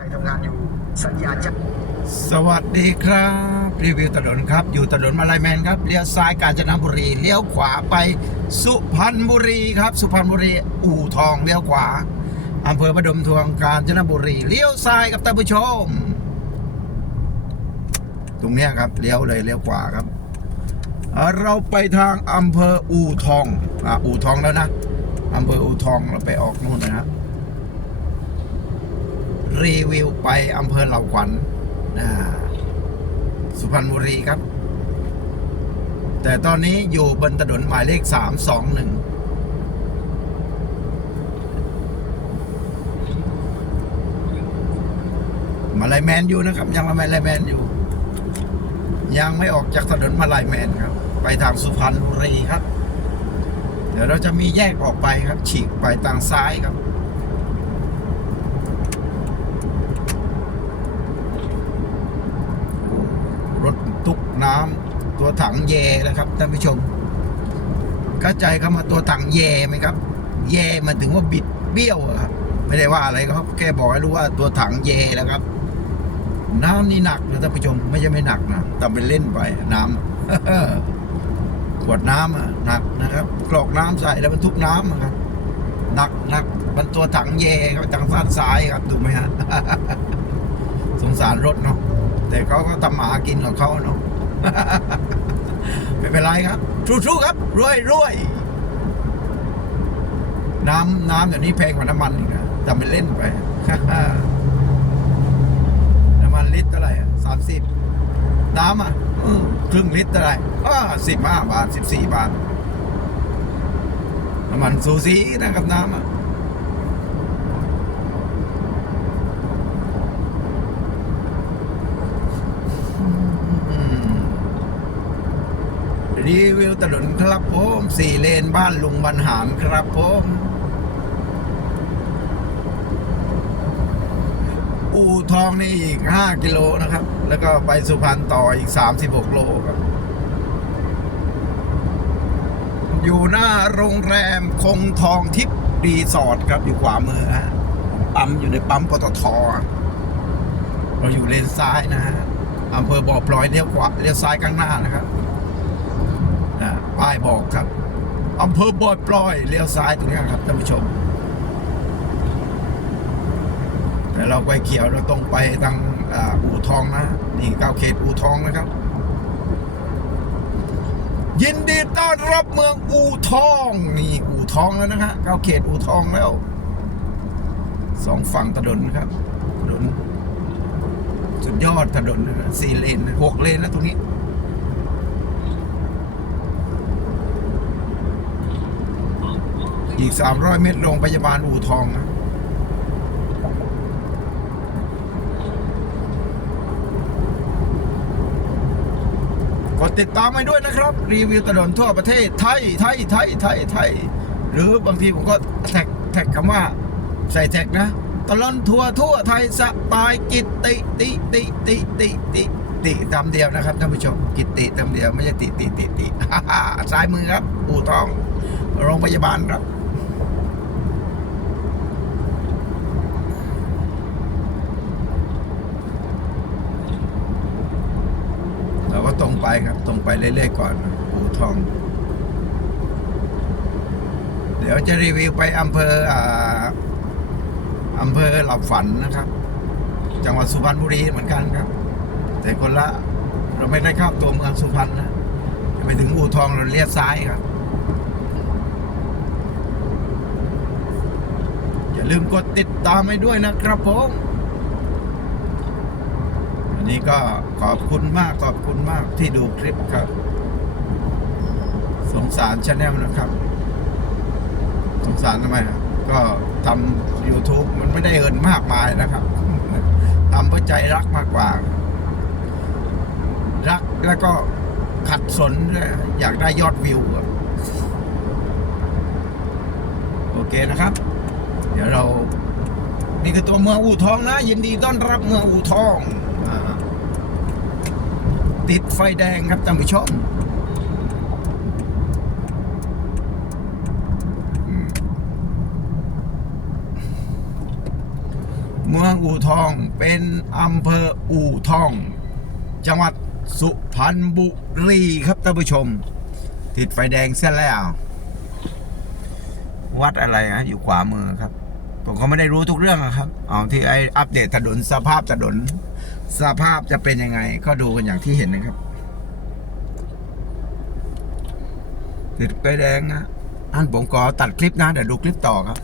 รทำงานอยู่สัญญาจะสวัสดีครับ รีวิวถนนครับ อยู่ถนนมาลายแมนครับเลี้ยวซ้ายกาญจนบุรีเลี้ยวขวาไปสุพรรณบุรีครับ สุพรรณบุรีอู่ทองเลี้ยวขวาอำเภอประดมทวงกาญจนบุรีเลี้ยวซ้ายครับท่านผู้ชม ตรงเนี้ยครับเลี้ยวเลยเลี้ยวขวาครับเอ่อเราไปทางอำเภออู่ทองอ่าอู่ทองแล้วนะอำเภออู่ทองเราไปออกนู่นนะฮะ รีวิวไปอำเภอเหล่าขวัญสุพรรณบุรีครับ แต่ตอนนี้อยู่บนถนนหมายเลขสามสองหนึ่งมาลายแมนอยู่นะครับ ยังมาลายแมนอยู่ ยังไม่ออกจากถนนมาลายแมนครับ ไปทางสุพรรณบุรีครับ เดี๋ยวเราจะมีแยกออกไปครับ ฉีกไปทางซ้ายครับ รถตุกน้ำ ตัวถังแย่นะครับท่านผู้ชม เข้าใจคำว่าตัวถังแย่ไหมครับแย่มันถึงว่าบิดเบี้ยวครับไม่ได้ว่าอะไรครับแค่บอกให้รู้ว่าตัวถังแย่แล้วครับ น้ำนี่หนักนะท่านผู้ชมไม่ใช่ไม่หนักนะแต่ไปเล่นไปน้ำขวดน้ำอะหนักนะครับกรอกน้ำใส่แล้วบรรทุกน้ำอะครับหนักหนักมันตัวถังแย่ครับทางด้านซ้ายครับถูกไหมฮะสงสารรถเนาะแต่เขาก็ทำหมากินของเขาเนาะ ไม่เป็นไรครับสู้ๆครับรวยรวยน้ำน้ำเดี๋ยวนี้แพงกว่าน้ำมันอีกนะทำเป็นเล่นไปน้ำมันลิตรเท่าไหร่สามสิบน้ำอะครึ่งลิตรเท่าไหร่อ่าสิบห้าบาทสิบสี่บาทน้ำมันซูซีนะครับน้ำอะ รีวิวถนนครับผมสี่เลนบ้านลุงบรรหารครับผมอู่ทองนี่อีก 5 กิโลนะครับ แล้วก็ไปสุพรรณต่ออีก 36 โลครับ อยู่หน้าโรงแรมคงทองทิพย์รีสอร์ทครับ อยู่ขวามือฮะปั๊มอยู่ในปั๊มปตทเราอยู่เลนซ้ายนะฮะอำเภอบ่อพลอยเลี้ยวขวาเลี้ยวซ้ายข้างหน้านะครับ ป้ายบอกครับอำเภอบอดปลอยเลี้ยวซ้ายตรงนี้ครับท่านผู้ชมแต่เราไปเขียวเราต้องไปทางอู่ทองนะนี่เก้าเขตอู่ทองนะครับ ยินดีต้อนรับเมืองอู่ทอง นี่อู่ทองแล้วนะฮะเก้าเขตอู่ทองแล้วสองฝั่งถนนครับถนนสุดยอดถนนสี่เลนหกเลนแล้วตรงนี้ อีก 300 เมตรโรงพยาบาลอู่ทองนะกดติดตามไปด้วยนะครับ รีวิวถนนทั่วประเทศไทยไทยไทยไทยไทยหรือบางทีผมก็แท็กแท็กคำว่าใส่แท็กนะตลอนทัวร์ทั่วไทยสไตล์กิตติติติติติติติตามเดียวนะครับท่านผู้ชมกิตติตามเดียวไม่ใช่ติติติติซ้ายมือครับ อู่ทอง โรงพยาบาลครับ เรา ก็ตรงไปครับ ตรงไปเรื่อยๆก่อนอู่ทอง เดี๋ยวจะรีวิวไปอำเภออ่าอำเภอหลับฝันนะครับ จังหวัดสุพรรณบุรีเหมือนกันครับ แต่คนละเราไม่ได้เข้าตัวเมืองสุพรรณนะไปถึงอู่ทองเราเลี้ยวซ้ายครับอย่าลืมกดติดตามให้ด้วยนะครับผม นี้ก็ขอบคุณมากขอบคุณมากที่ดูคลิปครับ สงสารชาแนลนะครับ สงสารทำไมอะก็ทำ YouTube มันไม่ได้เงินมากมายนะครับทำเพราะใจรักมากกว่า รักแล้วก็ขัดสนอยากได้ยอดวิว โอเคนะครับ เดี๋ยวเรานี่คือตัวเมืองอู่ทองนะ ยินดีต้อนรับเมืองอู่ทอง ติดไฟแดงครับท่านผู้ชมเมืองอู่ทองเป็นอำเภออู่ทอง จังหวัดสุพรรณบุรีครับท่านผู้ชม ติดไฟแดงเส้นแล้ว วัดอะไรนะอยู่ขวามือครับ ผมก็ไม่ได้รู้ทุกเรื่องครับ เอาที่ไออัปเดตถนนสภาพถนน สภาพจะเป็นยังไง ก็ดูกันอย่างที่เห็นนะครับติดไปแดงนะอันผมขอตัดคลิปนะ เดี๋ยวดูคลิปต่อครับ